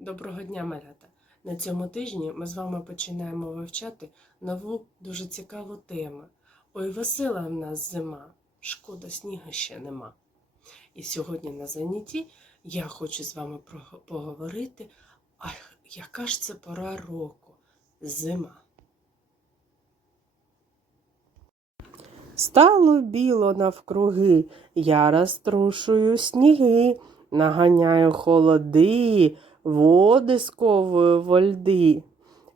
Доброго дня, малята! На цьому тижні ми з вами починаємо вивчати нову дуже цікаву тему. Ой, весела в нас зима, шкода сніга ще нема. І сьогодні на занятті я хочу з вами поговорити, а яка ж це пора року? Зима. Стало біло навкруги, я розтрушую сніги, наганяю холоди, води сковую во льди.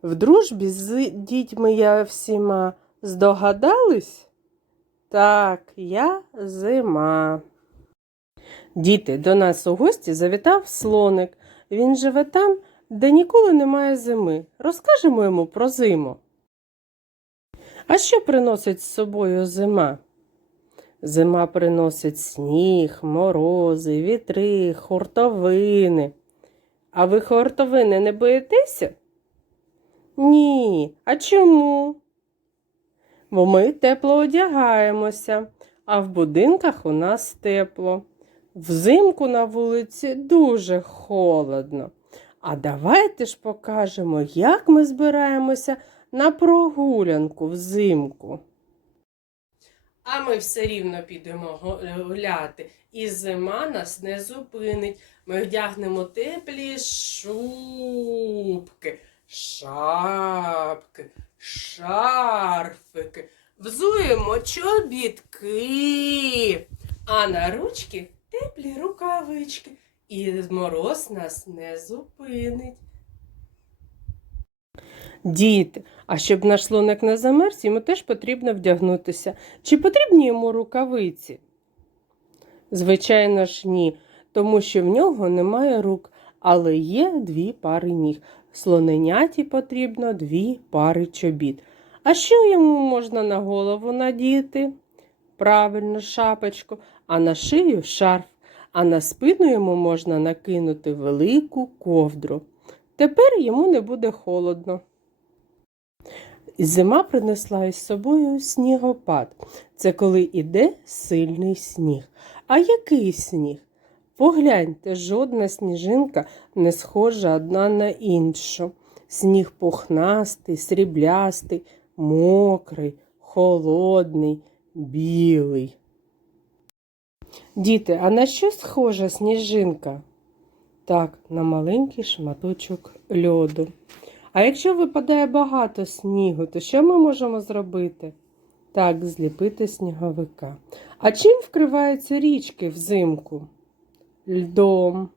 В дружбі з дітьми я всіма здогадались? Так, я зима. Діти, до нас у гості завітав слоник. Він живе там, де ніколи немає зими. Розкажемо йому про зиму. А що приносить з собою зима? Зима приносить сніг, морози, вітри, хуртовини. А ви хуртовини не боїтеся? Ні. А чому? Бо ми тепло одягаємося, а в будинках у нас тепло. Взимку на вулиці дуже холодно. А давайте ж покажемо, як ми збираємося на прогулянку взимку. А ми все рівно підемо гуляти, і зима нас не зупинить. Ми вдягнемо теплі шубки, шапки, шарфики, взуємо чобітки, а на ручки теплі рукавички, і мороз нас не зупинить. Діти, а щоб наш слоник не замерз, йому теж потрібно вдягнутися. Чи потрібні йому рукавиці? Звичайно ж, ні, тому що в нього немає рук, але є дві пари ніг. Слоненяті потрібно дві пари чобіт. А що йому можна на голову надіти? Правильно, шапочку, а на шию шарф, а на спину йому можна накинути велику ковдру. Тепер йому не буде холодно. Зима принесла із собою снігопад. Це коли іде сильний сніг. А який сніг? Погляньте, жодна сніжинка не схожа одна на іншу. Сніг пухнастий, сріблястий, мокрий, холодний, білий. Діти, а на що схожа сніжинка? Так, на маленький шматочок льоду. А якщо випадає багато снігу, то що ми можемо зробити? Так, зліпити сніговика. А чим вкриваються річки взимку? Льдом.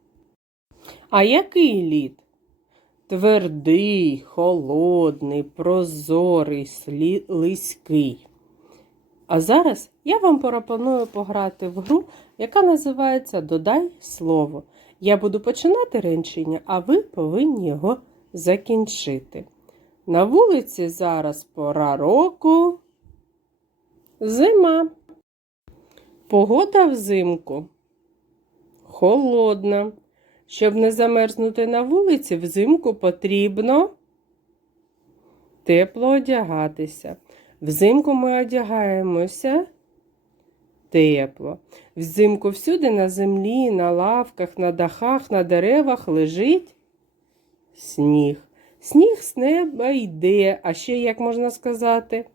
А який лід? Твердий, холодний, прозорий, слі... лиський. А зараз я вам пропоную пограти в гру, яка називається Додай слово. Я буду починати речення, а ви повинні його закінчити. На вулиці зараз пора року. Зима. Погода взимку. Холодна. Щоб не замерзнути на вулиці, взимку потрібно тепло одягатися. Взимку ми одягаємося тепло. Взимку всюди на землі, на лавках, на дахах, на деревах лежить сніг. Сніг з неба йде, а ще, як можна сказати,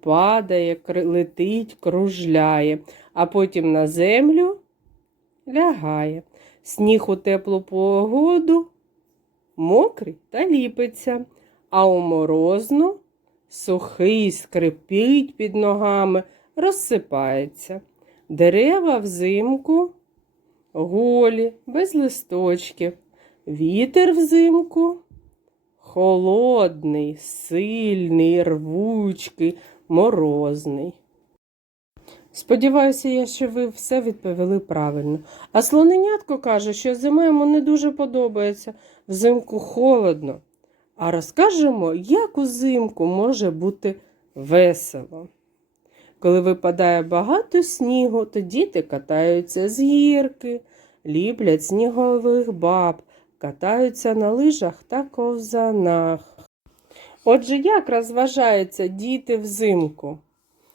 падає, летить, кружляє, а потім на землю лягає. Сніг у теплу погоду мокрий та ліпиться, а у морозну сухий скрипить під ногами, розсипається. Дерева взимку голі, без листочків. Вітер взимку холодний, сильний, рвучкий, морозний. Сподіваюся, я, що ви все відповіли правильно. А слоненятко каже, що зима йому не дуже подобається, взимку холодно. А розкажемо, як узимку може бути весело. Коли випадає багато снігу, то діти катаються з гірки, ліплять снігових баб, катаються на лижах та ковзанах. Отже, як розважаються діти взимку?